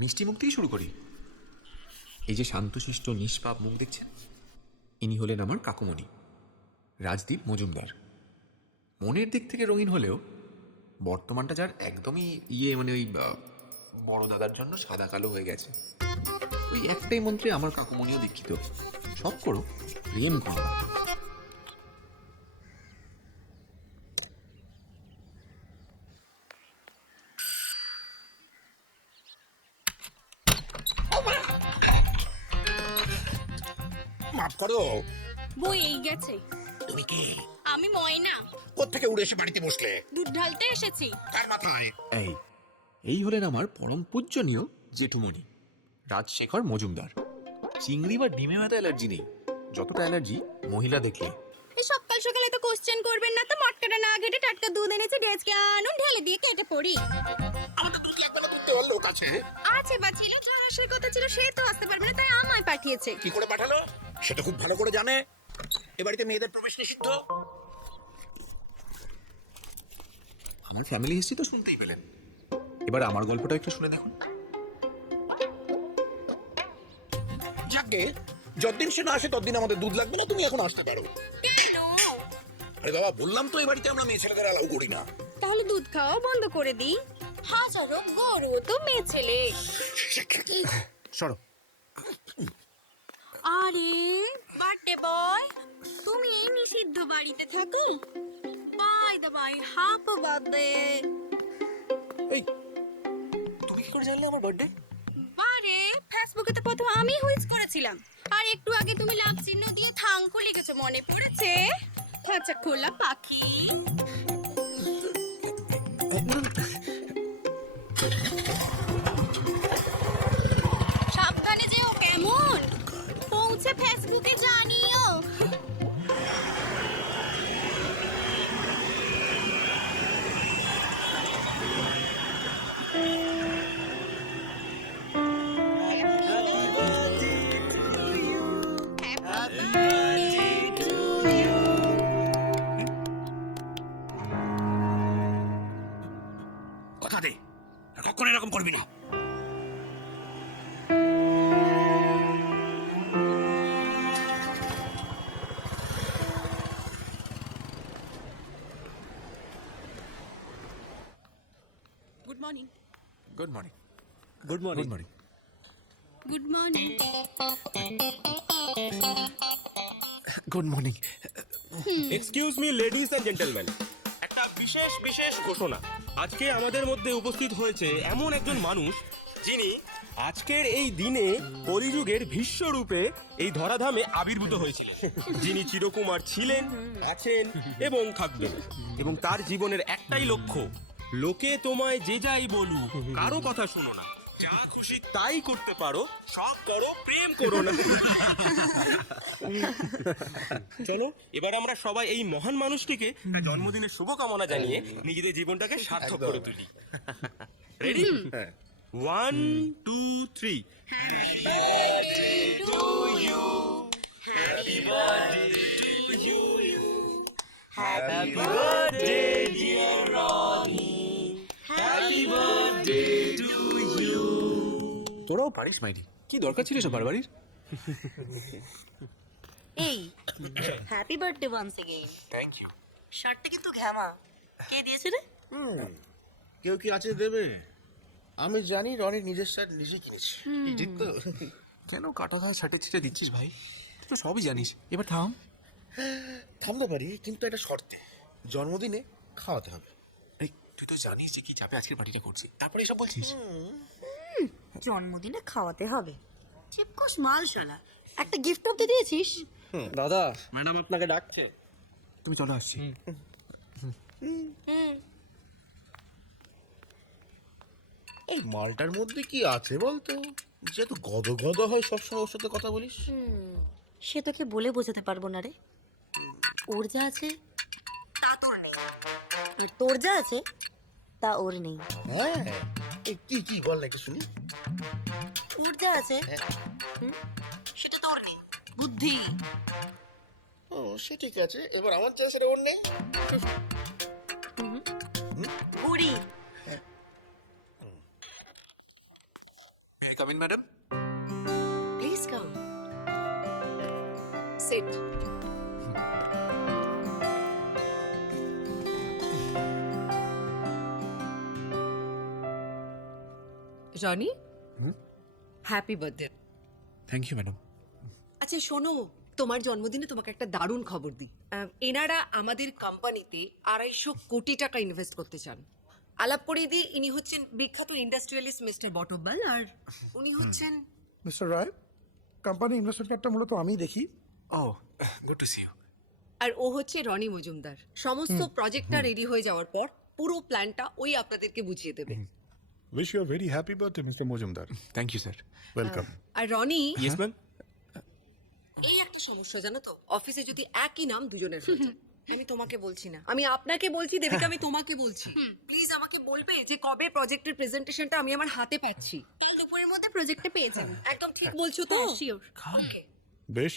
মিষ্টি মুখ দিয়েই শুরু করি। এই যে শান্তশিষ্ট নিষ্পাপ মুখ দেখছেন, ইনি হলেন আমার কাকুমণি, রাজদীপ মজুমদার। মনের দিক থেকে রঙিন হলেও বর্তমানটা যার একদমই ওই বড় দাদার জন্য সাদা কালো হয়ে গেছে। ওই একটাই মন্ত্রে আমার কাকুমণিও দীক্ষিত, সব করো প্রেম করো। মাফ করো। বই এই গেছে। তুমি কি? আমি ময়না। কোত্থেকে উড়ে এসে বাড়িতে বসলে? দুধ ঢালতে এসেছি। কার মাথায়? এই হলেন আমার পরম পূজ্যনীয় জেঠিমণি, রাজশেখর মজুমদার। চিংড়ি বা ডিমে এত অ্যালার্জি নেই, যতটা অ্যালার্জি মহিলা দেখলে। এই সকাল সকালে তো কোশ্চেন করবেন না তো, মটকাটা না ঘেটে টাটকা দুধ এনেছে, ডেস্কে আনুন, ঢেলে দিয়ে কেটে পড়ি। আমাদের দুধ লাগবে না, দুধ দেওয়ার লোক আছে। আছে বা ছিল, যার আসার কথা ছিল সে তো আসতে পারবে না, তাই আমায় পাঠিয়েছে। কি করে পাঠালো সেটা খুব ভালো করে জানে। এ বাড়িতে মেয়েদের প্রবেশ নিষিদ্ধ। আমার ফ্যামিলি হিস্ট্রি তো শুনতেই পেলেন, এবার আমার গল্পটা একটু শুনে দেখুন। যাকে যতদিন সে না আসে ততদিন আমাদের দুধ লাগবে না, তুমি এখন আসতে পারো। আরে বাবা, বললাম তো এই বাড়িতে আমরা মেয়ে ছেলেদের অ্যালাউ করি না। তাহলে দুধ খাওয়া বন্ধ করে দিই। হাজারো গরু তো মেয়ে ছেলে। সরো। আরে বার্থডে বয়, তুমি এই নিষিদ্ধ বাড়িতে থাকো? By the by, happy birthday. এই তুমি কি করে জানলে আমার বার্থডে? বারে ফেসবুকে তো প্রথম আমি হুইজ করেছিলাম, আর একটু আগে তুমি লাভ চিহ্ন দিয়ে থাঙ্কু লিখেছো, মনে পড়েছে? খাঁচা খোলা পাখি। সাবধানে যেও কেমন, পৌঁছে ফেসবুকে জানিও। কথা দে, কখনো এরকম করবি না। Good morning. Good morning. Good morning. Good morning. Good morning. Good morning. Excuse me ladies and gentleman, একটা বিশেষ বিশেষ ঘোষণা। আজকে আমাদের মধ্যে উপস্থিত হয়েছে এমন একজন মানুষ যিনি আজকের এই দিনে কলিযুগের ভীষ্ম রূপে এই ধরাধামে আবির্ভূত হয়েছিলেন, যিনি চিরকুমার ছিলেন, আছেন এবং থাকবেন, এবং তার জীবনের একটাই লক্ষ্য, লোকে তোমায় যে যাই বলুক কারো কথা শুনো না, যা খুশি তাই করতে পারো, সব করো, প্রেম করো না। চলো এবার আমরা সবাই এই মহান মানুষটিকে তার জন্মদিনের শুভকামনা জানিয়ে নিজেদের জীবনটাকে সার্থক করে তুলি। রেডি? 1 2 3। তোরাও পারিস মাইরি, কি দরকার ছিল সবার বাড়ির? এই happy birthday once again. Thank you. শার্টটা কিন্তু ঘ্যামা, কে দিয়েছে রে? কেউ কি আছে দেবে? আমি জানি রনি নিজের শার্ট নিজে কিনেছে। ঠিক তো? কেন কাটা খাওয়া ছাটে ছিটে দিচ্ছিস ভাই? তুই তো সবই জানিস, এবার থাম। থামতে পারি, কিন্তু একটা শর্তে, জন্মদিনে খাওয়াতে হবে। এই তুই তো জানিস যে কি চাপে আজকের পার্টিটা করছি, তারপরে এসব বলছিস? জন্মদিনে খাওয়াতে হবে, চিপকস মাল শালা। একটা গিফট অফ দিয়েছিস? দাদা, ম্যাডাম আপনাকে ডাকছে। তুমি চলো, আসছি। এই মালটার মধ্যে কি আছে বলতো, যেহেতু গদ গদ হয় সবসময় ওর সাথে কথা বলিস? সে তোকে বলে বোঝাতে পারবো না রে। ওর যা আছে তা তোর নেই, আর তোর যা আছে তা ওর নেই। হ্যাঁ, এই কি কি বল না একটু শুনি। ওর যা আছে সেটা তোর নেই, বুদ্ধি। ও সে ঠিক আছে, এবার আমার চাষ রে ওর নেই। বুড়ি। Come in madam? Please come sit. Roni, happy birthday. Thank you madam. আচ্ছা শোনো, তোমার জন্মদিনে তোমাকে একটা দারুণ খবর দিই। এনারা আমাদের কোম্পানিতে 250 কোটি টাকা ইনভেস্ট করতে চান। আলাপ করিয়ে দিই, ইনি হচ্ছেন বিখ্যাত ইন্ডাস্ট্রিয়ালিস্ট মিস্টার বটব্বাল, আর উনি হচ্ছেন মিস্টার রায়, কোম্পানি ইনভেস্টমেন্ট কার্ডটা মূলত আমিই দেখি। ও গুড টু সি ইউ। আর ও হচ্ছে রনি মজুমদার। সমস্ত প্রজেক্টটা রেডি হয়ে যাওয়ার পর পুরো প্ল্যানটা ওই আপনাদেরকে বুঝিয়ে দেবে। Wish you a very happy birthday mister Majumdar. Thank you sir. Welcome. আর রনি, ইয়েস ম্যাম। এই একটা সমস্যা জানো তো, অফিসে যদি একই নাম দুজনের হয়ে যায়। আমি তোমাকে বলছি না, আমি আপনাকে বলছি, দেবিকা আমি তোমাকে বলছি। প্লিজ আমাকে বলবে যে কবে প্রজেক্টের প্রেজেন্টেশনটা আমি আমার হাতে পাচ্ছি। কাল দুপুরের মধ্যে প্রজেক্টে পেয়ে যাবেন। একদম ঠিক বলছো তো? শিওর। ওকে। বেশ,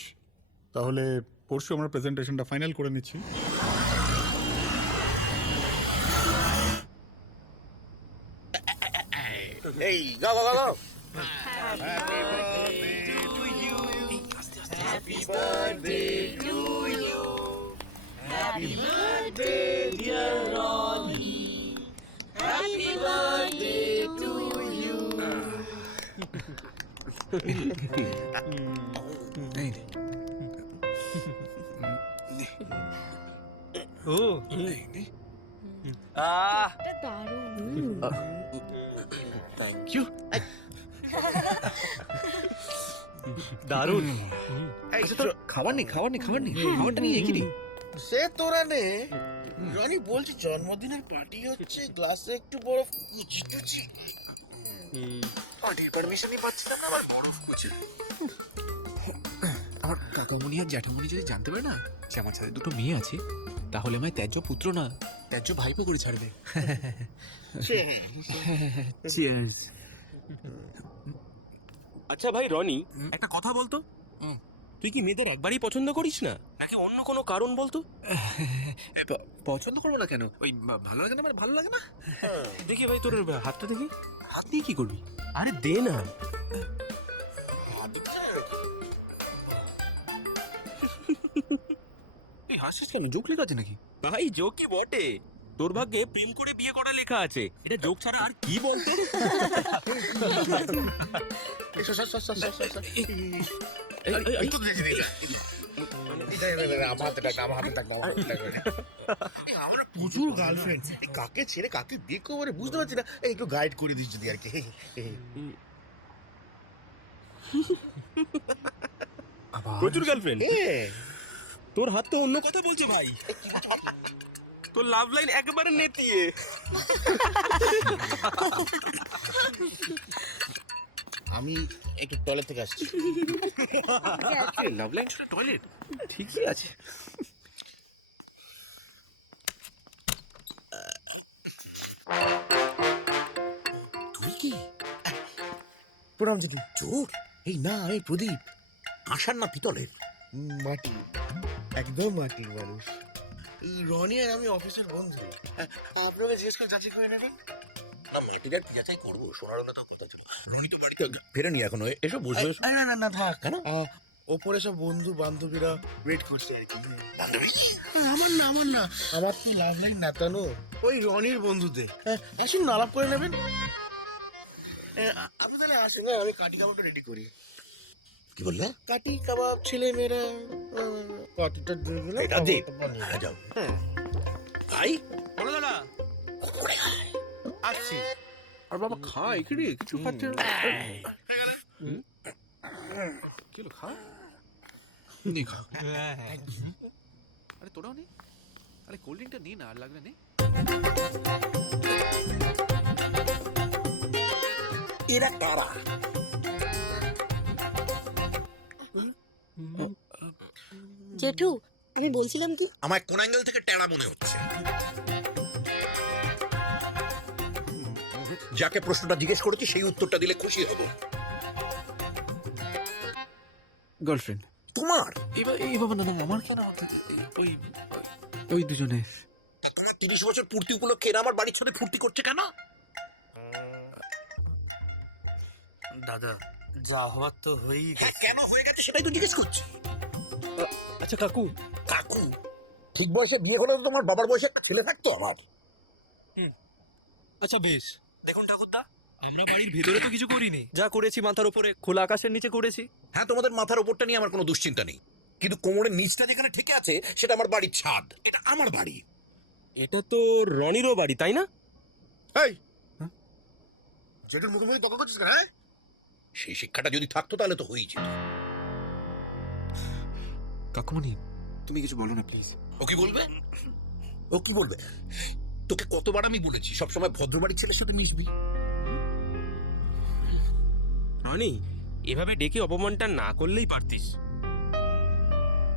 তাহলে পরশু আমরা প্রেজেন্টেশনটা ফাইনাল করে নিচ্ছি। এই গাও গাও গাও থ্যাংক ইউ। দারুণ। খাবার নেই খাবারটা নিয়ে কি? সে তোরা নে। রনি বলছি জন্মদিনের পার্টি হচ্ছে, গ্লাসে একটু বরফ কুচি টুচি। পার্টির পারমিশনই পাচ্ছিলাম না, আবার বরফ কুচি। আমার কাকামণি আর জ্যাঠামণি যদি জানতে পারে না যে আমার সাথে দুটো মেয়ে আছে, তাহলে আমায় ত্যায্য পুত্র না ত্যায্য ভাইপো করে ছাড়বে। চিয়ার্স। আচ্ছা ভাই রনি, একটা কথা বলতো, তুই কি মেয়েদের একবারই পছন্দ করিস না, নাকি অন্য কোনো কারণ বলতো? পছন্দ করবো না কেন? ওই ভালো লাগে না, মানে ভালো লাগে না। দেখি ভাই তোর হাতটা দেখি। হাত নিয়ে কি করবি? আরে দে না। এই হাসিস কেন? জোক লেখা আছে নাকি? ভাই জোকই বটে, তোর ভাগ্যে প্রেম করে বিয়ে করা লেখা আছে। এটা জোক ছাড়া আর কি বলতো? আমরা প্রচুর গার্লফ্রেন্ড, কাকে ছেড়ে কাকে দেখো বলে বুঝতে পারছি না। এই একটু গাইড করে দিস যদি আর কি। প্রচুর গার্লফ্রেন্ড? তোর হাত তো অন্য কথা বলছে ভাই। তোর লাভ লাইন একেবারে নেতিয়ে। আমি একটু টয়লেট থেকে আসছি। লাভ লাইন টয়লেট ঠিকই আছে। তুই কি প্রণাম দিদি? চোর? এই না, এই প্রদীপ আসার না পিতলের। মাটি, একদম মাটির মানুষ। এই রনি আর আমি অফিসের বন্ধু। আপনাকে জিজ্ঞেস করে যাচাই করে নেবেন না। মাটির আর কি যাচাই করবো, সোনার হলে তো কথা ছিল। রনি তো বাড়িতে ফেরেনি এখনো, এসো বসে। না না না থাক। কেন? ওপরে সব বন্ধু বান্ধবীরা ওয়েট করছে আর কি। বান্ধবী? আমার না আমার তো লাভ লাইন নাতানো, ওই রনির বন্ধুদের। আসুন না, আলাপ করে নেবেন। আপনি তাহলে আসুন, আমি কাটি কাবাবটা রেডি করি। কি বললে? কাটি কাবাব, ছেলে মেয়েরা কাটিটা দিয়ে দিলাম। এটা দে, যাও। ভাই বলো দাদা, আসছি। আর বাবা খা, এখানে কিছু খাচ্ছে না। কি হলো, খা নে, খা। আরে তোরাও নে। আরে কোল্ড ড্রিঙ্কটা নে না, আর লাগলে নে। এরা কারা? জেঠু, আমি বলছিলাম কি, আমার কোন অ্যাঙ্গেল থেকে টেরা মনে হচ্ছে? যাকে প্রশ্নটা জিজ্ঞেস করেছি সেই উত্তরটা দিলে খুশি হব। গার্লফ্রেন্ড তোমার? এই বাবা না, আমার কেন? ওই ওই দুজনের। তোমার 30 বছর পূর্তি উপলক্ষে এরা আমার বাড়ির সাথে ফুর্তি করছে কেন? দাদা যা হওয়ার তো হয়েই হ্যাঁ কেন হয়ে গেছে সেটাই তো জিজ্ঞেস করছি। আচ্ছা কাকু, কাকু ঠিক বয়সে বিয়ে হলে তো তোমার বাবার বয়সে একটা ছেলে থাকতো আমার। আচ্ছা বেশ। দেখুন ঠাকুরদা, আমরা বাড়ির ভেতরে তো কিছু করিনি, যা করেছি মাথার উপরে খোলা আকাশের নিচে করেছি। হ্যাঁ তোমাদের মাথার ওপরটা নিয়ে আমার কোনো দুশ্চিন্তা নেই, কিন্তু কোমরের নিচটা যেখানে ঠেকে আছে সেটা আমার বাড়ির ছাদ, এটা আমার বাড়ি। এটা তো রনিরও বাড়ি, তাই না? এই জেঠুর মুখোমুখি তর্ক করছিস কেন? হ্যাঁ সেই শিক্ষাটা যদি থাকতো তাহলে তো হয়েই যেত। কাকুমণি তুমি কিছু বলো না প্লিজ। ও কি বলবে? ও কি বলবে? তোকে কতবার আমি বলেছি সবসময় ভদ্রবাড়ির ছেলের সাথে মিশবি। রনি, এভাবে ডেকে অপমানটা না করলেই পারতিস।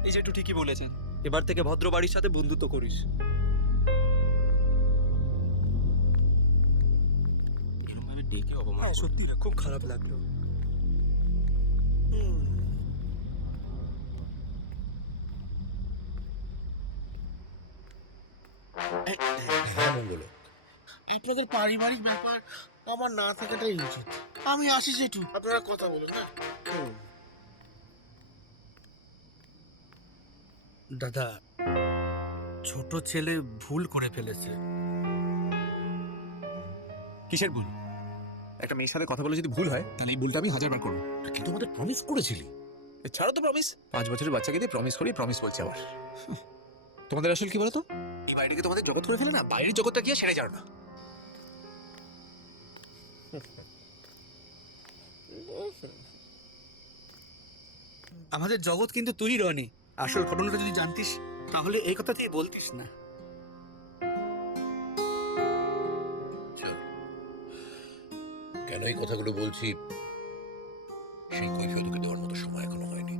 এই যে একটু ঠিকই বলেছেন, এবার থেকে ভদ্র বাড়ির সাথে বন্ধুত্ব করিস। এরকম ভাবে ডেকে অপমান সত্যি রে, খুব খারাপ লাগলো। হ্যাঁ মঙ্গল, আপনাদের পারিবারিক ব্যাপার আমার না থাকাটাই উচিত। আমি আসি জেঠু, আপনারা কথা বলুন না। দাদা, ছোট ছেলে ভুল করে ফেলেছে। কিসের ভুল? একটা মেয়ের সাথে কথা বলে যদি ভুল হয় তাহলে এই ভুলটা আমি 1000 বার করবো। কিন্তু আমাদের প্রমিস করেছিলি। ছাড়ো তো প্রমিস, 5 বছরের বাচ্চাকে দিয়ে প্রমিস করি, প্রমিস বলছে আবার। তোমাদের আসল কি বলতো, এই বাড়িটাকে তোমাদের জগৎ করে ফেলে না, বাইরের জগৎটা গিয়ে সেরে যাও না। আমাদের জগৎ কিন্তু তুই রনি। আসল ঘটনাটা যদি জানতিস তাহলে এই কথা তুই বলতিস না। কেন এই কথাগুলো বলছি সেই কৈফিয়ত ওকে দেওয়ার মতো সময় এখনো হয়নি।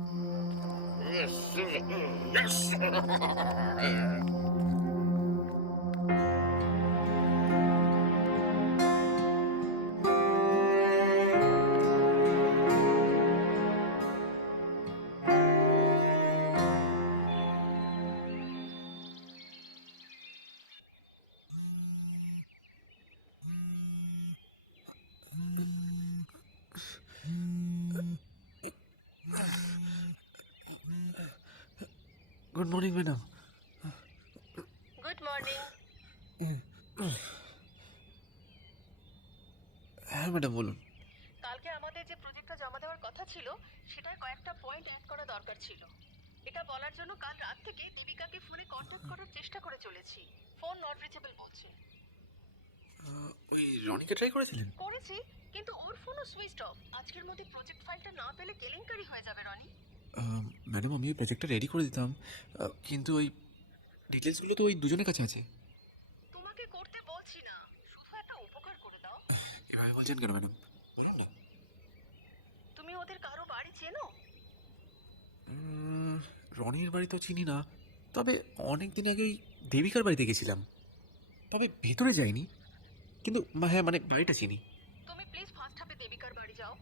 Good morning madam. Good morning. হ্যাঁ ম্যাডাম বলুন। কালকে আমাদের যে প্রজেক্টটা জমা দেওয়ার কথা ছিল সেটার কয়েকটা পয়েন্ট অ্যাড করা দরকার ছিল। এটা বলার জন্য কাল রাত থেকে দেবিকাকে ফোনে কন্ট্যাক্ট করার চেষ্টা করে চলেছি, ফোন নট রিচেবল বলছে। ওই রনিকে ট্রাই করেছিলেন? করেছি, কিন্তু ওর ফোনও সুইচড অফ। আজকের মধ্যে প্রজেক্ট ফাইলটা না পেলে কেলেঙ্কারি হয়ে যাবে রনি। ম্যাডাম আমি ওই প্রজেক্টটা রেডি করে দিতাম, কিন্তু ওই ডিটেলসগুলো তো ওই দুজনের কাছে আছে। তোমাকে করতে বলছি না, শুধু একটা উপকার করে দাও। এভাবে বলছেন কেন ম্যাডাম, বলুন না। তুমি ওদের কারো বাড়ি চেনো? রনির বাড়ি তো চিনি না, তবে অনেক দিন আগেই দেবিকার বাড়িতে গেছিলাম, তবে ভেতরে যাইনি, কিন্তু হ্যাঁ মানে বাড়িটা চিনি। তুমি প্লিজ ফার্স্ট হাফে দেবিকার বাড়ি যাও,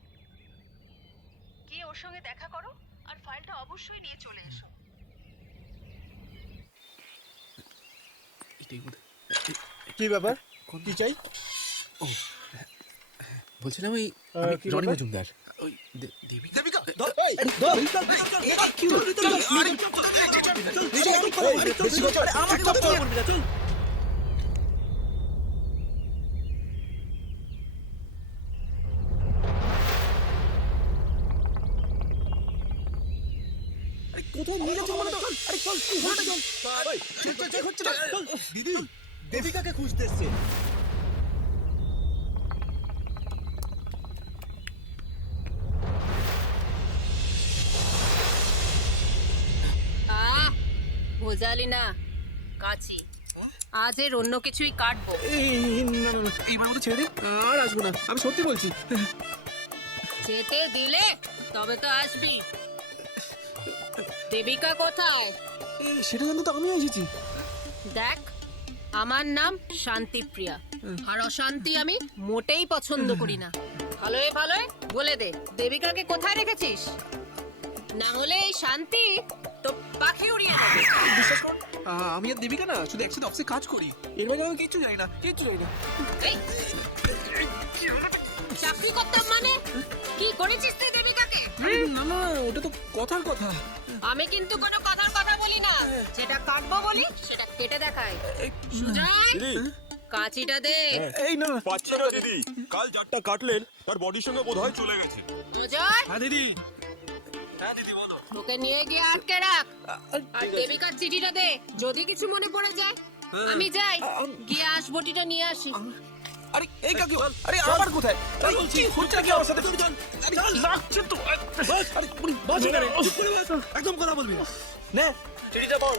গিয়ে ওর সঙ্গে দেখা করো আর ফাইলটা অবশ্যই নিয়ে চলে এসো। এটাই বোধ। কি ব্যাপার, কি চাই? বলছিলাম ওই কি রনি ব্যাপার? মজুমদার, ওই দেবিকা। দেবিকা, দিদি, দেবিকাকে খুঁজতে এসছে। বোঝালি না কাছি, আজ এর অন্য কিছুই কাটবো। এইবার মতো ছেড়ে দিন, আর আসবো না, আমি সত্যি বলছি। যেতে দিলে তবে তো আসবি। দেবিকা কোথায়? সেটা জানতে তো আমিও এসেছি। দেখ, আমার নাম শান্তিপ্রিয়া, আর অশান্তি আমি মোটেই পছন্দ করি না। ভালোই ভালোই বলে দে, দেবিকাকে কোথায় রেখেছিস? না হলে এই শান্তি তো পাখি উড়িয়ে দেবে। বিশ্বাস কর, আমি আর দেবিকা না শুধু একসাথে অফিসে কাজ করি, এর বাইরে আমি কিচ্ছু জানি না, কিচ্ছু জানি না। এই, চাকরি করতাম মানে কি করেছিস তুই দেবিকাকে? না না ওটা তো কথার কথা। আমি কিন্তু কোনো কথার কথা বলি না, যেটা কাটবো বলি সেটা কেটে দেখাই। সুজয়, কাঁচিটা দে। এই না না পাচ্ছি না দিদি, কাল যারটা কাটলেন তার বডির সঙ্গে বোধহয় চলে গেছে। সুজয়, হ্যাঁ দিদি। হ্যাঁ দিদি বলো। তোকে নিয়ে গিয়ে আটকে রাখ। আর দেবিকার চিঠিটা দে, যদি কিছু মনে পড়ে যায়। আমি যাই, গিয়ে আসবটিটা নিয়ে আসি। আরে এই কাকু, আরে আমার কোথায়? আরে কি হচ্ছে কি আমার সাথে? আরে লাগছে তো। আরে বাজে না রে। একদম কথা বলবি না। নে চিঠিটা বল।